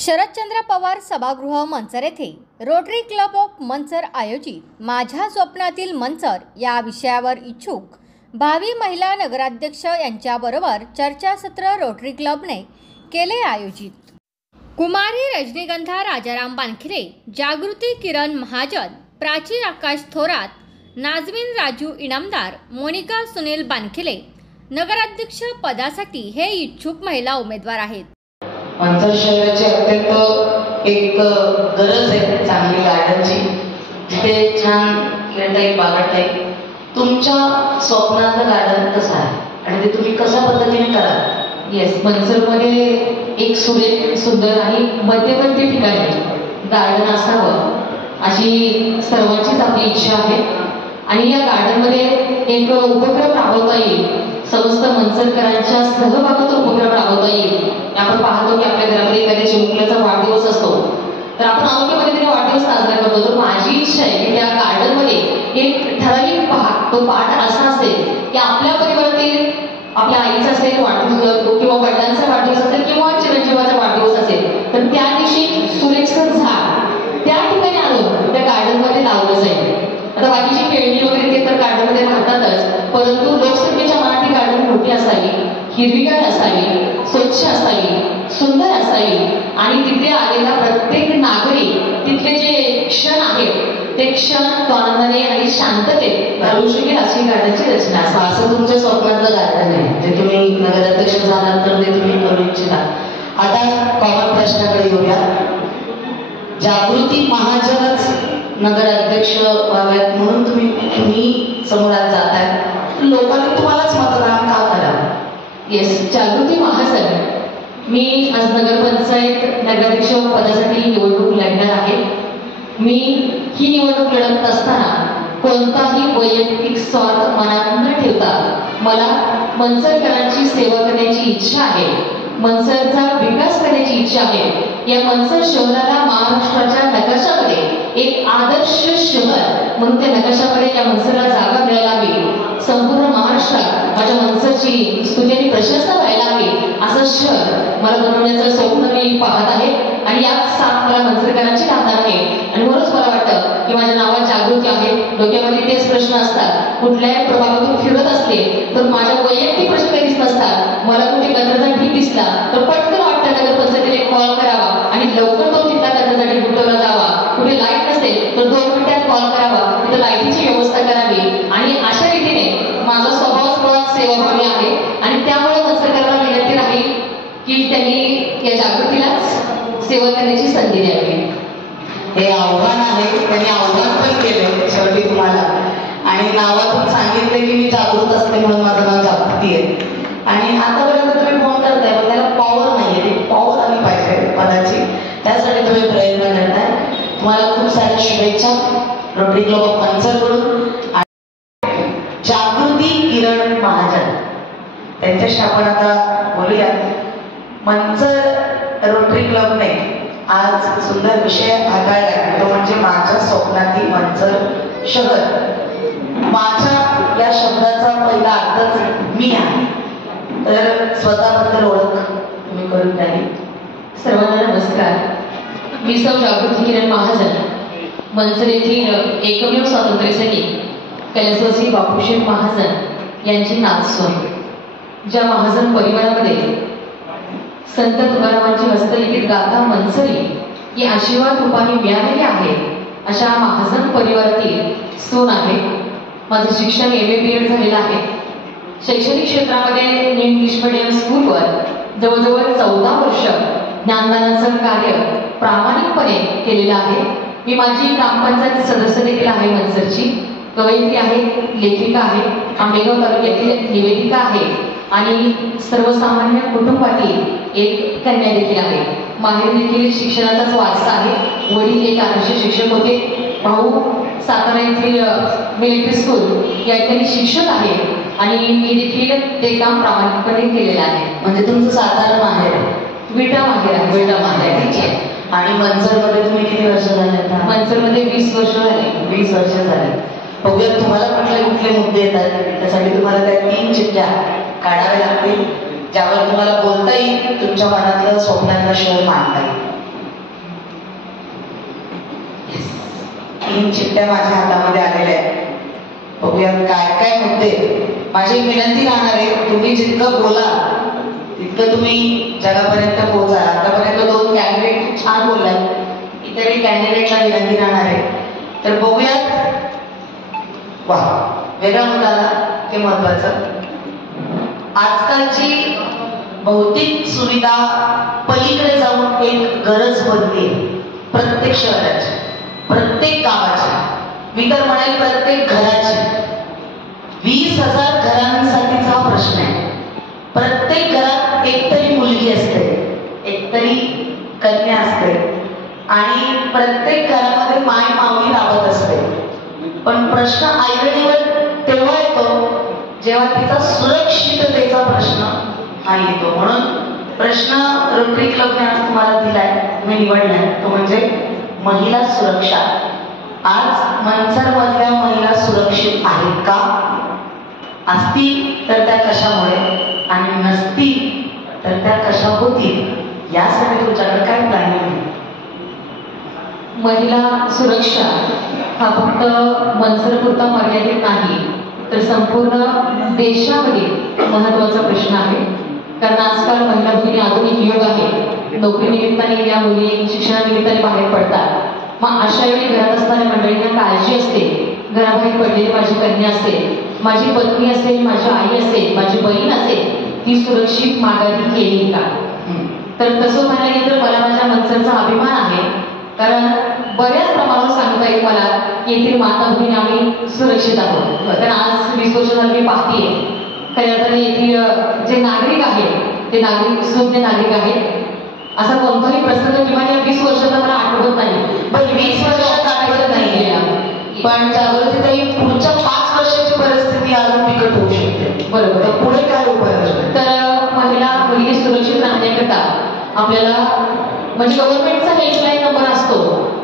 शरदचंद्र पवार सभागृह मंचर येथे rotary club of Manchar आयोजित माझ्या स्वप्नातील मंचर या विषयावर इच्छुक भावी महिला नगराध्यक्ष यांच्याबरोबर चर्चासत्र रोटरी क्लबने केले आयोजित। कुमारी रजनीगंधा राजाराम बानखिरे, जागृती किरण महाजन, प्राची आकाश थोरात, नाजमीन राजू इनामदार, मोनिका सुनील बानखिरे नगराध्यक्ष पदासाठी हे इच्छुक महिला उमेदवार आहेत। मंचर शहराची अत्यंत एक गरज आहे चांगली गार्डनची, जिथे छान खेळता येईल, बागडता येईल। तुमच्या स्वप्नातलं गार्डन कसं आहे आणि ते तुम्ही कशा पद्धतीने कराल? येस, मंचरमध्ये एक सुरेख, सुंदर आणि मध्यवर्ती ठिकाणी गार्डन असावं अशी सर्वांचीच आपली इच्छा आहे। आणि या गार्डनमध्ये एक उपक्रम राबवता येईल, समस्त मंचरकरांच्या सहभागातून उपक्रम राबवता येईल। आपण पाहतो की आपल्या घरामध्ये एखाद्या चिमुकल्याचा वाढदिवस असतो, तर आपण अवघ्या पद्धतीने वाढदिवस साजरा करतो। तर माझी इच्छा आहे की त्या गार्डनमध्ये एक ठराविक तो पाठ असा असेल की आपल्या परिवारातील आपल्या आईचा असेल वाढदिवस किंवा वडिलांचा वाढदिवस असेल किंवा चिरंजीवाचा वाढदिवस असेल, तर त्या दिवशी सुरेखसर झाड त्या ठिकाणी आणून त्या गार्डनमध्ये लावलं जाईल। आता बाकीची खेळणी वगैरे ते तर गार्डनमध्ये राहतातच, परंतु लोकसंख्येच्या मनात गार्डन मोठी असावी, हिरवीगार असावी, स्वच्छ असावी, सुंदर असावी आणि तिथे आलेला प्रत्येक नागरिक तिथले जे क्षण आहेत ते क्षण तो आनंदाने आणि शांततेत घालवू शकेल अशी गार्डनची रचना असावी। असं तुमच्या स्वप्नातलं गार्डन आहे जे तुम्ही नगराध्यक्ष झाल्यानंतर ते तुम्ही करू इच्छिता। आता कॉमन प्रश्नाकडे येऊया। जागृती महाजनच नगराध्यक्ष व्हाव्यात म्हणून तुम्ही समोरात जाताय, लोकांनी तुम्हालाच मतदान का करावं? येस, जागृती महाजन मी आज नगरपंचायत नगराध्यक्ष पदासाठी निवडणूक लढणार आहे। मी ही निवडणूक लढत असताना कोणताही वैयक्तिक स्वार्थ मनात न ठेवता मला मंचरकरांची सेवा करण्याची इच्छा आहे, मंचरचा विकास करण्याची इच्छा आहे। या मंचर शहराला महाराष्ट्राच्या नकाशामध्ये एक आदर्श शहर म्हणून त्या नकाशामध्ये या मंचरला जागा मिळायला हवी। संपूर्ण महाराष्ट्रात माझ्या मंचरची स्तुती आणि प्रशंसा व्हायला हवी असं शहर मला बनवण्याचं स्वप्न मी पाहत आहे आणि यात साथ मला मंचरकरांची लागणार आहे। आणि म्हणूनच मला वाटतं की माझ्या नावात जागृती आहे। डोक्यामध्ये तेच प्रश्न असतात, कुठल्याही प्रभागातून फिरत असले तर माझ्या वैयक्तिक प्रश्न काही दिसत असतात। मला कुठे कचऱ्याचा ढीग दिसला तर पटकन वाटतं नगरपंचायतीने कॉल करावा आणि लवकर तो तिथला कचऱ्याचा ढीग उठवला जावा। कुठे लाईट नसेल तर 2 मिनिटात कॉल करावा, तिथं लाईटीची व्यवस्था करावी। आणि अशा रीतीने माझा स्वभावच मुळात सेवाभावी आहे आणि त्यामुळे मंचरकरांना विनंती राहील की त्यांनी या जागृतीलाच सेवा करण्याची संधी द्यावी। हे आव्हान आहे, त्यांनी आव्हान पण केलं शेवटी तुम्हाला आणि नावातून सांगितलं की मी जागृत असते म्हणून माझं नाव जागृती आहे। आणि आतापर्यंत तुम्ही फोन करताय पण त्याला पॉवर नाहीये, ती पॉवर आली पाहिजे पदाची, त्यासाठी तुम्ही प्रयत्न करताय। तुम्हाला खूप साऱ्या शुभेच्छा रोटरी क्लब ऑफ मंचरकडून। जागृती किरण महाजन त्यांच्याशी आपण आता बोलूयात। मंचर रोटरी क्लबने आज सुंदर विषय हाताळला, तो म्हणजे माझ्या स्वप्नातील मंचर शहर। माझ्या या शब्दाचा पहिला अर्थच मी आहे, तर स्वतःबद्दल ओळख तुम्ही करून द्यावी। सर्वांना नमस्कार, मी सौ जागृती किरण महाजन, मंचर येथील एकमेव स्वातंत्र्य सैनिक कैलासवासी बापूशेठ महाजन यांची नातसून। ज्या महाजन परिवारामध्ये संत तुकारामांची हस्तलिखित गाथा मंचरी ही आशीर्वाद रूपाने मिळालेली आहे, अशा महाजन परिवारातील सून आहे। माझं शिक्षण MA BEd झालेलं आहे। शैक्षणिक क्षेत्रामध्ये इंग्लिश मीडियम स्कूलवर जवळजवळ 14 वर्ष ज्ञानदानाचं कार्य प्रामाणिकपणे केलेलं आहे। मी माझी ग्रामपंचायत सदस्य देखील आहे, मंचरची कवयित्री आहे, लेखिका आहे, आंबेगाव तालुक्यातील निवेदिका आहे आणि सर्वसामान्य कुटुंबातील एक कन्या देखील आहे। माहेर देखील शिक्षणाचाच वारसा आहे। वडील एक आदर्श शिक्षक होते, भाऊ सातारा येथील मिलिटरी स्कूल या ठिकाणी शिक्षक आहे आणि मी देखील ते काम प्रामाणिकपणे केलेलं आहे। म्हणजे तुमचं सातारा माहेर आहे? विटा माहेर आहे। विटा माहेर, ठीक आहे। आणि मंचरमध्ये तुम्ही किती वर्ष झाले? मंचरमध्ये 20 वर्ष झाले। 20 वर्ष झाले। बघूया तुम्हाला कुठले मुद्दे येतात, त्यासाठी तुम्हाला त्या 3 चिठ्ठ्या काढाव्या लागतील ज्यावर तुम्हाला बोलता येईल, तुमच्या मनातलं स्वप्नातलं शहर मांडता येईल। 3 चिठ्ठ्या माझ्या हातामध्ये आलेल्या आहेत. बघूयात काय काय मुद्दे. माझी एक विनंती राहणार आहे, तुम्ही जितकं बोला तितकं तुम्ही जगापर्यंत पोहोचा. आतापर्यंत 2 कॅन्डिडेट छान बोललात, इतरही कॅन्डिडेटला विनंती राहणार आहे. तर बघूयात. वा, वेगळा मुद्दा आला ते महत्वाचं. आजकालची भौतिक सुविधा पलीकडे जाऊन एक गरज बनली प्रत्येक शहराची, प्रत्येक गावाची, मी तर म्हणेल प्रत्येक घराची. 20,000 घरांसाठीचा हा प्रश्न आहे. प्रत्येक घरात एकतरी मुलगी असते, एकतरी कन्या असते आणि प्रत्येक घरामध्ये माय माऊली राबत असते. पण प्रश्न आईवडिलांवर तेव्हा येतो जेव्हा तिचा सुरक्षिततेचा प्रश्न हा येतो. म्हणून प्रश्न रोटरी क्लबने आज तुम्हाला दिलाय, तुम्ही निवडलाय, तो म्हणजे महिला सुरक्षा. आज मंचरमधल्या महिला सुरक्षित आहेत का? असतील तर त्या कशामुळे, आणि नसतील तर त्या कशा होतील, यासाठी तुमच्याकडे काय प्लॅनिंग आहे? महिला सुरक्षा हा फक्त मनसरपुरता मर्यादित नाही, तर संपूर्ण देशामध्ये महत्त्वाचा प्रश्न आहे. कारण आजकाल महिला भगिनी, आधुनिक युग आहे, नोकरी निमित्ताने या मुली शिक्षणानिमित्ताने बाहेर पडतात. मग अशा वेळी घरात असणाऱ्या मंडळींना काळजी असते, घराबाहेर पडलेली माझी कन्या असेल, माझी पत्नी असेल, माझी आई असेल, माझी बहीण असेल, ती सुरक्षित माघारी गेली का? तर तसं म्हणायला गेलं तर मला माझ्या मनसरचा अभिमान आहे. कारण बऱ्याच प्रमाणावर सांगता येईल मला की येथील माता भगिनी आम्ही सुरक्षित आहोत. कारण आज 20 वर्ष झाली मी पाहतीये, खऱ्या अर्थाने येथील जे नागरिक आहेत ते नागरिक सुज्ञ नागरिक आहेत. असा कोणताही प्रसंग किंवा या 20 वर्षाचा मला आठवत नाही. पण 20 वर्षात आठवत नाहीये, पण जागृतीताई पुढच्या 5 वर्षाची परिस्थिती अजून बिकट होऊ शकते. बरोबर. तर पुढे काय उपाय असतो? तर महिला मुलगी सुरक्षित राहण्याकरता आपल्याला म्हणजे गव्हर्नमेंटचा हेल्पलाईन नंबर असतो,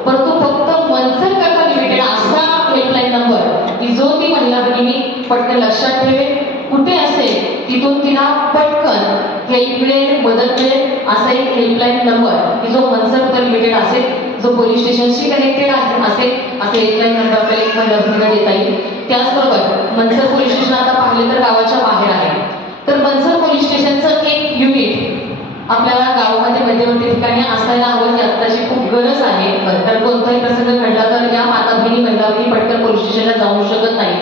परंतु फक्त मनसर करता लिमिटेड असा हेल्पलाईन नंबर की जो ती महिला भगिनी पटकन लक्षात ठेवेल, कुठे असेल तिथून तिला पटकन हेल्प मिळेल, मदत मिळेल, असा एक हेल्पलाईन नंबर की जो मनसर लिमिटेड असेल, जो पोलीस स्टेशनशी कनेक्टेड असेल, असे हेल्पलाईन नंबर आपल्याला एक महिला भगिनीला देता येईल. त्याचबरोबर मनसर पोलीस स्टेशन आता पाहिले तर गावाच्या बाहेर आहे, तर मनसर पोलीस स्टेशनचं एक युनिट आपल्याला गावामध्ये मध्यवर्ती ठिकाणी असायला हवं. आत्ताची खूप गरज आहे. तर कोणताही प्रसंग घडला तर या माता भगिनी महिला भगिनी पटकन पोलीस स्टेशनला जाऊ शकत नाही.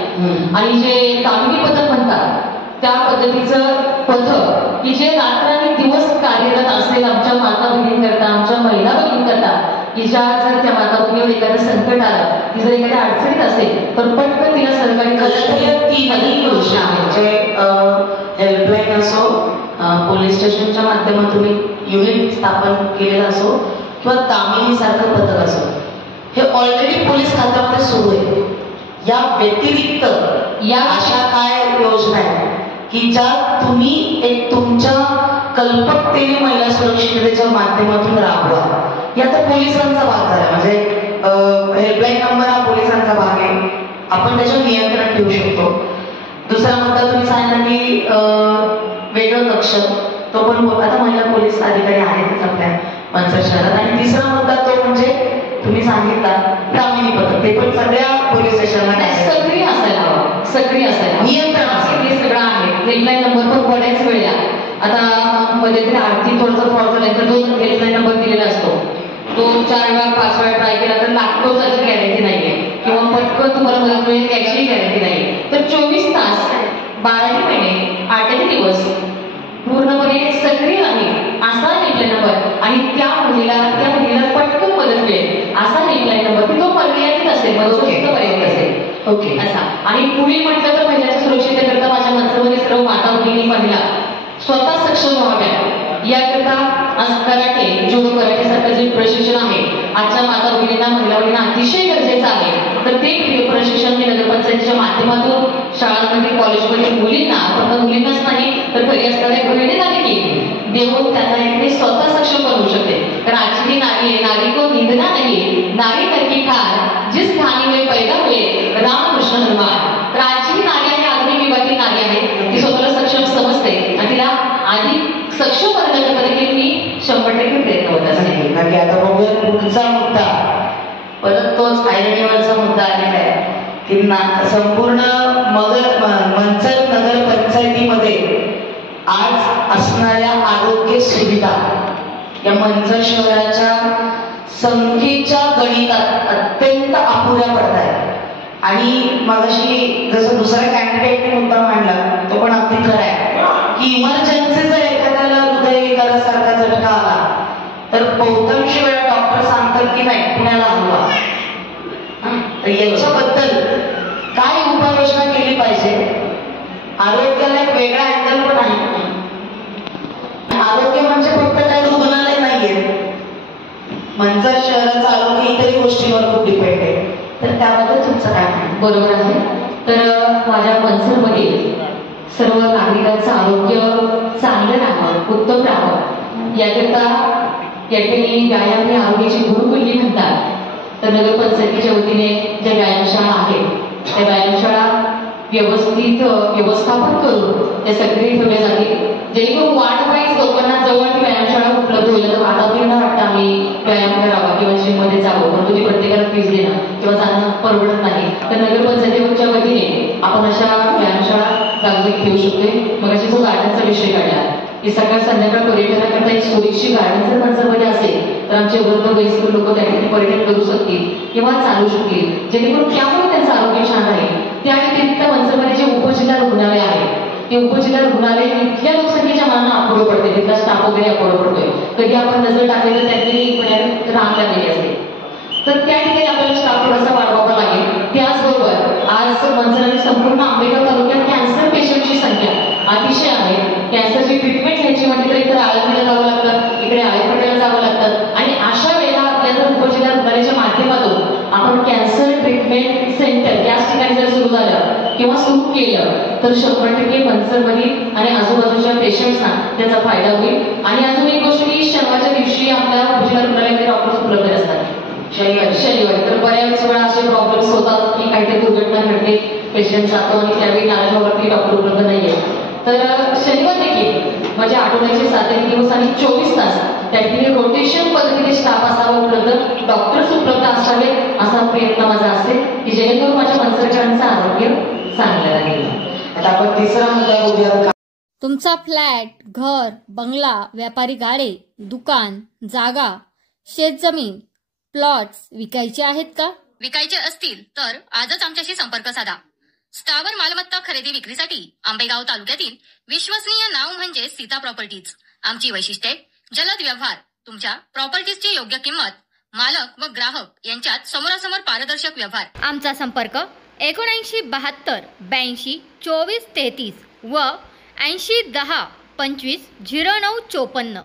आणि जे तामिनी पथक म्हणतात त्या पद्धतीचं पथक की जे रात्र दिवस कार्यरत असेल आमच्या माता भगिनींकरता, आमच्या महिला भगिनींकरता, की ज्या जर त्या माता भगिनीवर एखादं संकट आलं, ती जर एखाद्या अडचणीत असेल तर पटकन तिला सहकार्य करण्यासाठी तीनही योजना म्हणजे हेल्पलाईन असो, पोलीस स्टेशनच्या माध्यमातून युनिट स्थापन केलेलं असो किंवा तामिनी सारखं पथक असो, हे ऑलरेडी पोलीस खात्यामध्ये सुरू आहे. या व्यतिरिक्त या अशा काय योजना आहेत की ज्या तुम्ही एक तुमच्या कल्पकतेने महिला सुरक्षिततेच्या माध्यमातून राबवा? यात पोलिसांचा भाग झाला, म्हणजे हेल्पलाईन नंबर हा पोलिसांचा भाग आहे, आपण त्याच्यावर नियंत्रण ठेवू शकतो. दुसरा मुद्दा तुम्ही सांगितला की वेगळं कक्ष, तो पण आता महिला पोलीस अधिकारी आहेतच आपल्या मनसर शहरात. आणि तिसरा मुद्दा तो म्हणजे तुम्ही सांगितला तामिनी पथक, ते पण सगळ्या पोलीस स्टेशनला सक्रिय असायला हवं, सक्रिय असायला नियंत्रण असेल, हे सगळं आहे. हेल्पलाईन नंबर पण बऱ्याच वेळा आता मध्ये तरी आर्थिक थोडंसं फ्रॉड झालं तर 2 हेल्पलाईन नंबर दिलेला असतो, तो 4 वेळा 5 वेळा ट्राय केला तर लागतोच याची गॅरंटी नाहीये, किंवा पटकन तुम्हाला मदत मिळेल याची गॅरंटी नाही. तर 24 तास 12 महिने 8 दिवस पूर्णपणे सक्रिय आहे असा हेल्पलाईन नंबर, आणि त्या मुलीला पटकन मदत मिळेल असा हेल्पलाईन नंबर, तो मर्यादित असेल, पर्यंत असेल. ओके. असा. आणि पुढील म्हटलं तर महिलाच्या सुरक्षितेकरता माझ्या मनसरमध्ये सर्व माता भगिनी महिला स्वतः सक्षम व्हाव्या याकरता आज कराटे, जुडो कराटे सारखं जे प्रशिक्षण आहे आजच्या माता भगिनींना, महिला भगिनींना अतिशय गरजेचं आहे. तर ते प्रशिक्षण मी नगरपंचायतीच्या माध्यमातून शाळांमध्ये, कॉलेजमध्ये मुलींना, फक्त मुलींनाच नाही तर घरी असणाऱ्या गृहिणींना देखील देऊन त्यांना एक स्वतः सक्षम बनवू शकते. कारण आजची ही नारी आहे, नारी को निंदना नाही, नारी करकी ठार, जिस ठाणी में पैदा हुए रामकृष्ण हनुमान. तर आजची ही नारी आहे, आधुनिक युगातील नारी आहे, ती स्वतःला सक्षम समजते आणि तिला अधिक सक्षम बनवण्याच्या देखील मी 100% प्रयत्न होत असते. नक्की. आता बघूया पुढचा मुद्दा, परत तोच आयरणीवरचा मुद्दा. मुद्दा आलेला आहे की संपूर्ण मंचर नगर पंचायतीमध्ये आज असणाऱ्या आरोग्य सुविधा या मंचर शहराच्या संख्येच्या गणितात अत्यंत अपुऱ्या पडत आहेत. आणि मगाशी जसं दुसऱ्या कॅन्डिडेटने मुद्दा मांडला तो पण अगदी खरा आहे की इमर्जन्सी जर एखाद्याला हृदयविकारासारखा झटका आला तर बहुतांश वेळा डॉक्टर सांगतात की नाही पुण्याला हलवा. तर याच्याबद्दल काय उपाययोजना केली पाहिजे? आरोग्याला एक वेगळा अँगल पण आहे. आरोग्य म्हणजे फक्त काही रुग्णालय नाहीये. मंचर शहराचं आरोग्य इतरही गोष्टींवर खूप डिपेंड आहे. तर त्याबद्दल तुमचं काय म्हणणं? बरोबर आहे. तर माझ्या मनसरमध्ये सर्व नागरिकांचं आरोग्य चांगलं राहावं, उत्तम राहावं याकरता या ठिकाणी व्यायाम हे आरोग्याची गुरुकुल्ली म्हणतात. तर नगरपंचायतीच्या वतीने ज्या व्यायामशाळा आहेत त्या व्यायामशाळा व्यवस्थित व्यवस्थापन करून ते सक्रिय ठेवल्या जातील, जेणेकरून वार्ड वाईज लोकांना जवळ व्यायामशाळा उपलब्ध होईल. तर वाटावरी न वाटतं आम्ही व्यायाम करावा किंवा जिममध्ये जावं, परंतु ती प्रत्येकाला फीस देणं किंवा जाणं परवडत नाही. तर नगरपंचायतीच्या वतीने आपण अशा व्यायामशाळा जागृत ठेवू शकतोय. मग अशी जो गार्डनचा विषय काढला की सकाळ संध्याकाळ पर्यटनाकरता एक सुरक्षित गार्डन जर मंचरमध्ये असेल तर आमचे वृद्ध वयस्कर लोक त्या ठिकाणी पर्यटन करू शकतील किंवा चालू शकतील, जेणेकरून त्यामुळे त्यांचं आरोग्य छान राहील. त्या व्यतिरिक्त मंचरमध्ये जे उपजिल्हा रुग्णालय आहे ते उपजिल्हा रुग्णालय तिथल्या लोकसंख्येच्या मानानं अपुरं पडते, तिथला स्टाफ वगैरे अपुरं पडतोय. कधी आपण नजर टाकली तर त्यातली पुण्यात रांग लागलेली असते. तर त्या ठिकाणी आपल्याला स्टाफ थोडासा वाढवावा लागेल. त्याचबरोबर आज मंचर संपूर्ण आंबेगाव तालुक्यात कॅन्सर पेशंटची संख्या अतिशय आहे. कॅन्सरची ट्रीटमेंट घ्यायची म्हटली तर इकडे आळंदीला जावं लागतं, इकडे आळेफाट्याला जावं लागतं. आणि अशा वेळेला आपल्या जर उपजिल्हा रुग्णालयाच्या माध्यमातून आपण कॅन्सर ट्रीटमेंट सेंटर याच ठिकाणी जर सुरू झालं किंवा सुरू केलं तर 100% मंचरमधील आणि आजूबाजूच्या पेशंट्सना त्याचा फायदा होईल. आणि अजून एक गोष्ट की शनिवारच्या दिवशी आपल्या उपजिल्हा रुग्णालयामध्ये डॉक्टर्स उपलब्ध असतात शनिवारी. तर बऱ्याच वेळा असे प्रॉब्लेम्स होतात की काहीतरी दुर्घटना घडते, पेशंट जातो आणि त्यावेळी नारायणगाववरती डॉक्टर उपलब्ध नाहीये. तर शनिवार देखील म्हणजे आठवड्याचे 7 दिवस आणि 24 तास त्या ठिकाणी रोटेशन पद्धतीने स्टाफ असावा उपलब्ध, डॉक्टर्स उपलब्ध असावे असा प्रयत्न माझा असेल की जेणेकरून माझ्या मंचरकरांचं आरोग्य चांगलं राहील. आता आपण तिसरा मुद्दा बघूया. तुमचा फ्लॅट, घर, बंगला, व्यापारी गाडे, दुकान, जागा, शेतजमीन, प्लॉट्स विकायचे आहेत का? विकायचे असतील तर आजच आमच्याशी संपर्क साधा. स्थावर मालमत्ता खरेदी विक्रीसाठी आंबेगाव तालुक्यातील विश्वसनीय नाव म्हणजे सीता प्रॉपर्टीज. आमची वैशिष्ट्ये: जलद व्यवहार, तुमच्या प्रॉपर्टीजची योग्य किंमत, मालक व ग्राहक यांच्यात समोरासमोर पारदर्शक व्यवहार. आमचा संपर्क 7972 82 24 33 व 80 10 25 09 54.